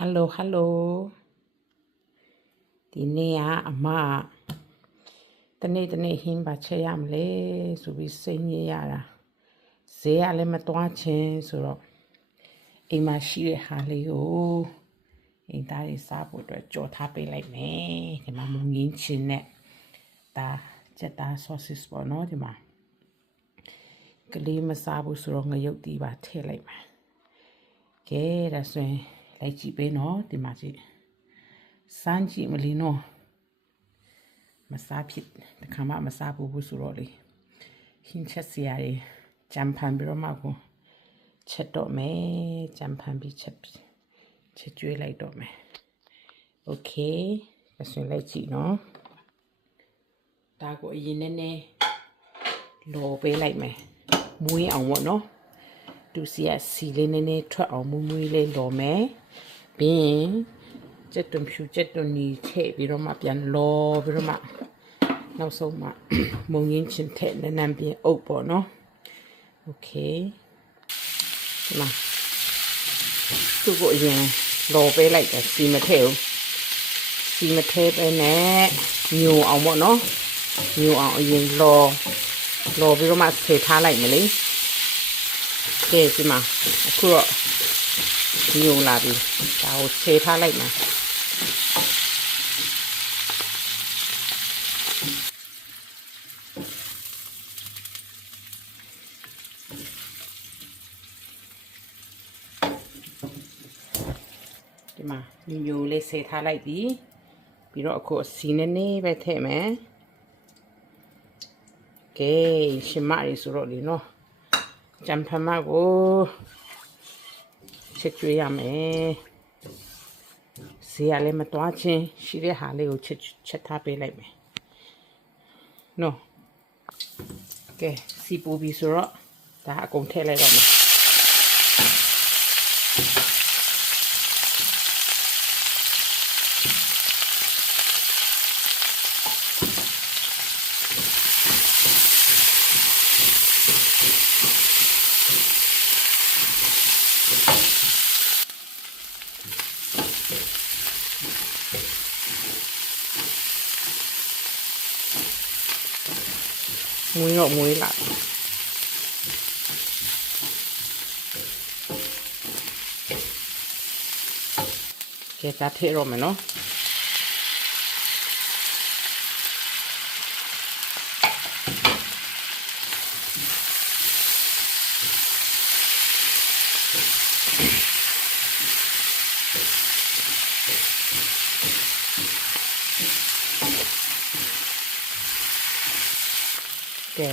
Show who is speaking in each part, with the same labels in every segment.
Speaker 1: ဟယ်လိုဟယ်လိုဒီနေ့ကအမတနေ့တနေ့ဟင်းပါချက်ရမလဲဆိုပြီးစိတ်ညစ်ရတာဈေးကလည်းမတွားချင်းဆိုတော့အိမ်မှာရှိတဲ့ဟာလေးကိုအိမ်သားတွေစားဖို့အတွက်ကြော်ထားပေးလိုက်မယ်ဒီမှာမုံငင်းချင်းနဲ့ဒါချက်သား sauces ပေါ့နော်ဒီမှာကလေးမစားဘူးဆိုတော့ငရုတ်တီးပါထည့်လိုက်မယ်ကဲဒါဆိုရင် လိုက်ကြည့်ပေးနော်ဒီမှာကြည့်စမ်းကြည့်မလီနော်မစားဖြစ်တခါမှမစားဘူးဘူးဆိုတော့လေဟင်းချက်စရာတွေကြံဖန်ပြီးတော့မှကိုချက်တော့မယ်ကြံဖန်ပြီးချက်ပြီးချက်ကျွေးလိုက်တော့မယ်โอเคဒါဆိုရင်လိုက်ကြည့်နော်ဒါကိုအရင်နည်းနည်းလော်ပေးလိုက်မယ်မွေးအောင်ပေါ့နော် တူစီရစီလေးနည်းနည်းထွက်အောင်မူးမူးလေးလော်မယ်ပြီးရင်ကျက်တွန်ဖြူကျက်တွန်နီထည့်ပြီးတော့မှပြန်လော်ပြီးတော့မှနောက်ဆုံးမှ မုံရင်းချင်းထည့်နည်းနည်းပြင်အုပ်ပေါ့နော်โอเคဒီမှာသူ့ကိုအရင်လော်ပေးလိုက်တယ်စီမထည့်ဘူးစီမထည့်ပဲနဲ့ညိုအောင်ပေါ့နော်ညိုအောင်အရင်လော်လော်ပြီးတော့မှဆေထားလိုက်မယ်လေ ကဲဒီမှာအခုတော့ညိုလာပြီဒါကိုဆေးထားလိုက်မှာဒီမှာညိုလေးဆေးထားလိုက်ပြီပြီးတော့အခုစီနေနေပဲထည့်မယ်ကဲရှင်မရီဆိုတော့လေနော် ကြံဖမကိုချက်ကျွေးရမယ်ဈေးကလည်းမတော်ချင်းရှိတဲ့ဟာလေးကိုချက်ချက်ထားပေးလိုက်မယ်နော်ကဲစီပူပြီဆိုတော့ဒါအကုန်ထည့်လိုက်တော့မယ် မွေးတော့မွေးလာကဲဒါထည့်တော့မယ်နော် ကဲ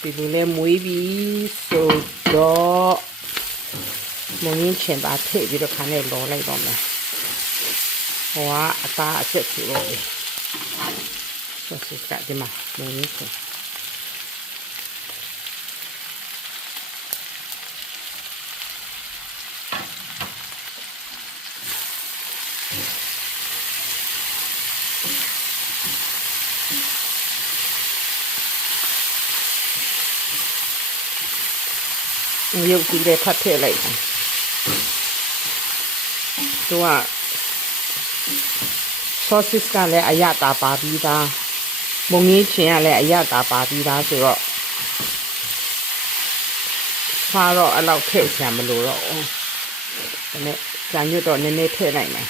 Speaker 1: ဒီလိုလဲမွေးပြီဆိုတော့မုံရင်းချင်ပါထည့်ပြီးတော့ခါနဲ့လောလိုက်တော့မယ်ဟိုကအသားအချက်ဆိုတော့ဆိုစစ်ကဒီမှာမုံရင်းချင် ရုပ်ကြီးလေးဖတ်ထည့်လိုက်တယ်သူက sauces ကလည်းအရတာပါပြီးသားမုံကြီးချင်ကလည်းအရတာပါပြီးသားဆိုတော့ဖားတော့အလောက်ထည့်ချင်မလို့တော့ဒါနဲ့ကြံရွတ်တော့နည်းနည်းထည့်လိုက်မယ်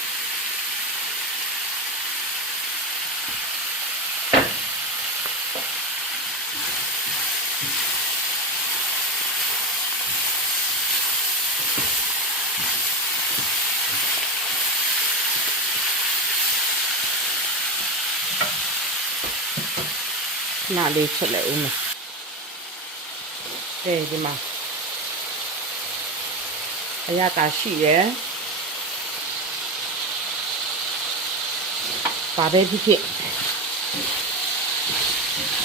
Speaker 1: ခဏလေးချက်လိုက်ဦးမယ်ကဲဒီမှာအရတာရှိရယ်ပါပဲဖြစ်ဖြစ်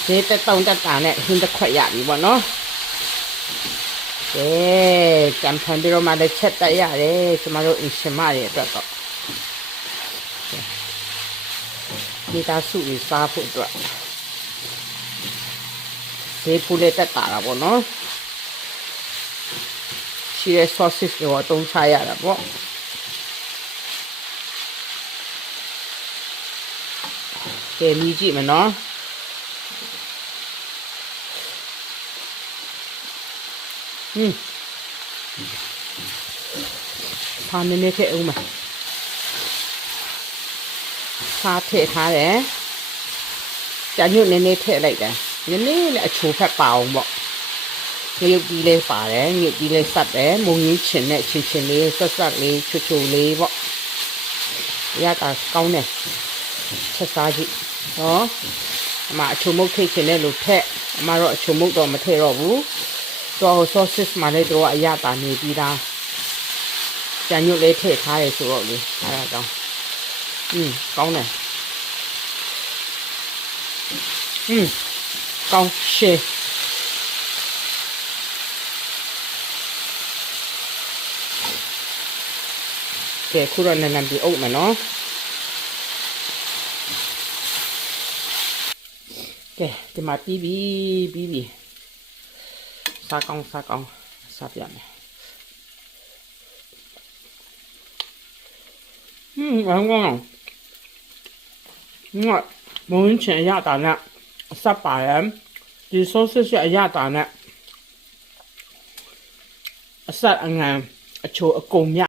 Speaker 1: ဒီတက်တောင်းတက်တာနဲ့ဟင်းတစ်ခွက်ရပြီပေါ့နော်ကဲကြံဖန်ပြီးတော့မှလည်းချက်တက်ရတယ်ကျမတို့အင်ရှင်မရဲ့အတွက်တော့ဒီသားစုကြီးစားဖို့အတွက် ဈေးဖိုးလည်းတက်တာတာပေါ့နော်ရှိတဲ့ sausage တွေကိုအသုံးချရတာပေါ့ကဲမြည်ကြည့်မနော်ဟင်းဖာနည်းနည်းထည့်အောင်ပါဖာထည့်ထားတယ်ကြာညွတ်နည်းနည်းထည့်လိုက်တယ် နည်းနည်းနဲ့အချိုဖက်ပါအောင်ပေါ့ငရုတ်ကြီးလေးပါတယ်ငရုတ်ကြီးလေးစပ်တယ်မုံကြီးချင်နဲ့ချင်ချင်လေးဆက်ဆက်လေးချွတ်ချွတ်လေးပေါ့ရတာကောင်းတယ်ချက်စားကြည့်နော်အမအချိုမုတ်ထိတ်ချင်တဲ့လူထက်အမတော့အချိုမုတ်တော့မထည့်တော့ဘူးတော့ sauces မှာလည်းတော့အရတာနေပြီးသားကြံညွတ်လေးထည့်ထားရဆိုတော့လေအဲ့ဒါကြောင့်อืมကောင်းတယ်อืม ကောင်းရှယ်ကဲခုတော့နည်းနည်းပြီးအုပ်မယ်နော်ကဲဒီမှာပြီးပြီပြီးပြီစားကောင်းစားကောင်းစားပြမယ်ဟင်းကောင်းကောင်းငါမုန်းချင် ရတာနဲ့စပ်ပါရဲ့ဒီ sausage ရရတာနဲ့အဆက်အငံအချိုအကုန်မြ